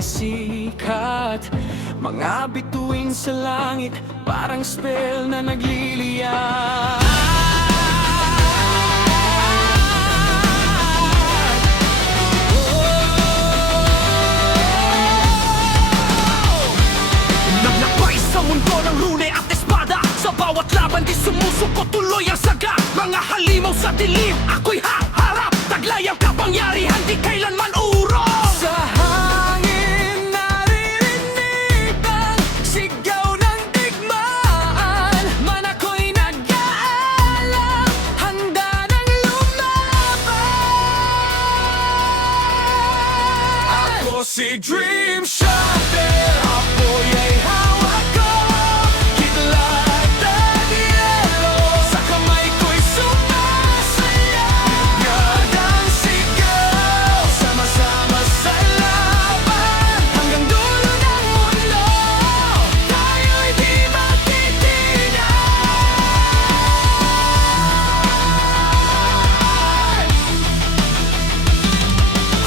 sumisikat. Mga bituin sa langit, parang spell na nagliliyan. Naglakbay sa mundo ng rune at espada. Sa bawat laban di sumusuko tuloy ang saga. Mga halimaw sa dilim, ako'y haharap. Taglay ang kapangyarihan, di kailanman urong. Sa hangin naririnig ang sigaw ng digmaan. Man ako'y nag-aalam, handa nang lumaban. Ako si Dream Shopper, apoy ay hawak ko. Kidlat at yelo, sa kamay ko'y sumasayaw. Bigyan ang sigaw, sama-sama sa laban. Hanggang dulo ng mundo, tayo'y di magtitinan.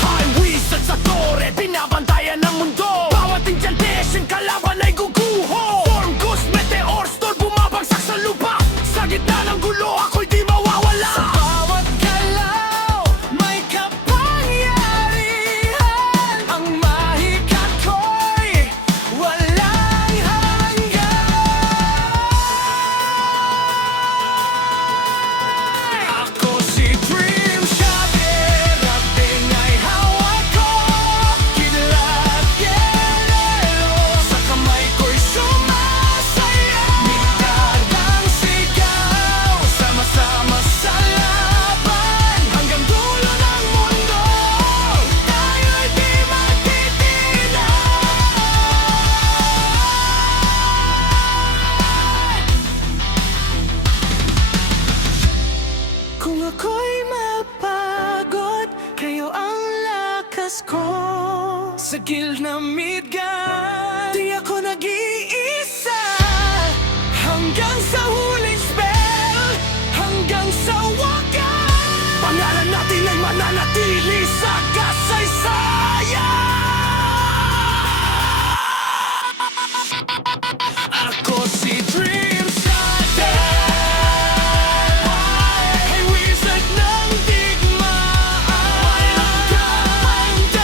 High wizard sa tore, binabantayan ng mundo. Bawat indyante, siyang kalaban ay guguho. Form ghost, meteor, storm, bumabagsak sa lupa. Sa gitna ng gulo, ako'y di mawawala. Sa bawat galaw, may kapangyarihan. Ang mahikat ko'y walang hanggan. Ako si Dream Shopper, rating ay hawak ko. Kidlat yelo, sa kamay ko'y sumasayaw. Mitad ang sigaw, sama-sama sa laban. Hanggang dulo ng mundo, tayo'y di magtitinan. Kung ako'y mapagod, kayo ang lakas ko. Sa guild na Midgard, di ako nag-iisa. Hanggang sa huling spell, hanggang sa wakas. Pangalan natin ay mananatili sa kasaysayan. Ako si Dream Shopper, ay wizard ng digmaan. Walang kapandan,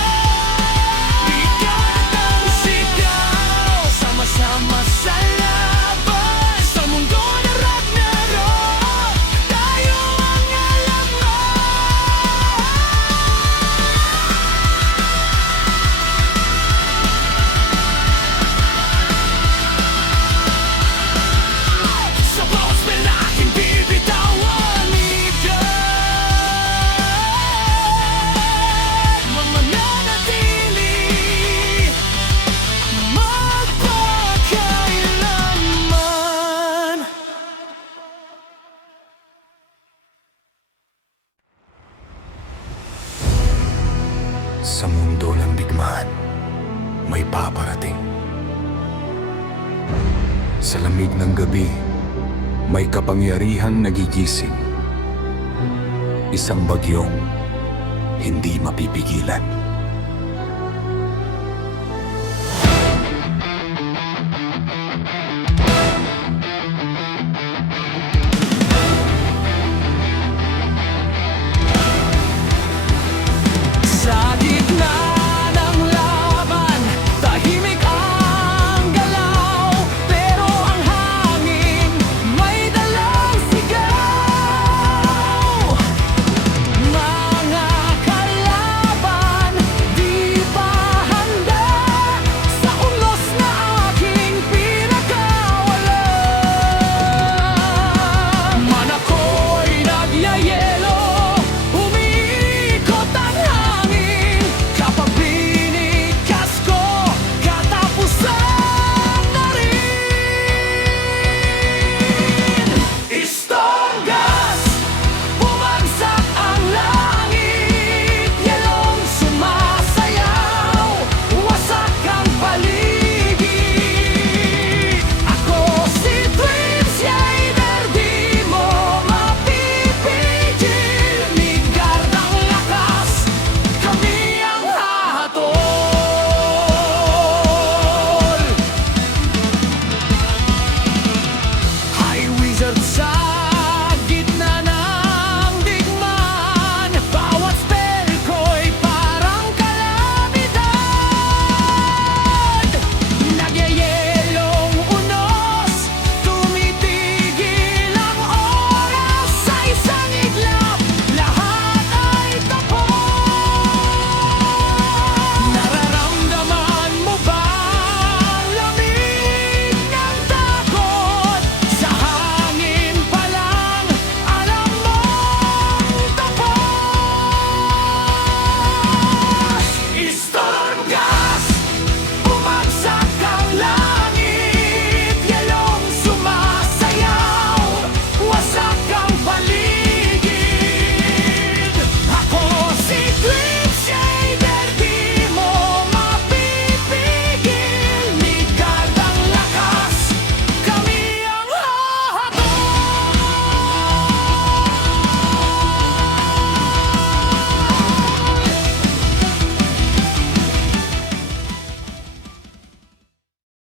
bigat ang sigaw, sama-sama sa laban. Sa mundo na Ragnarok, tayo ang alaman. Sa bawat spell na aking bibitawan, Midgard, mananatili magpakailanman. Sa mundo ng digmaan, may paparating. Sa lamig ng gabi, may kapangyarihan nagigising. Isang bagyong hindi mapipigilan.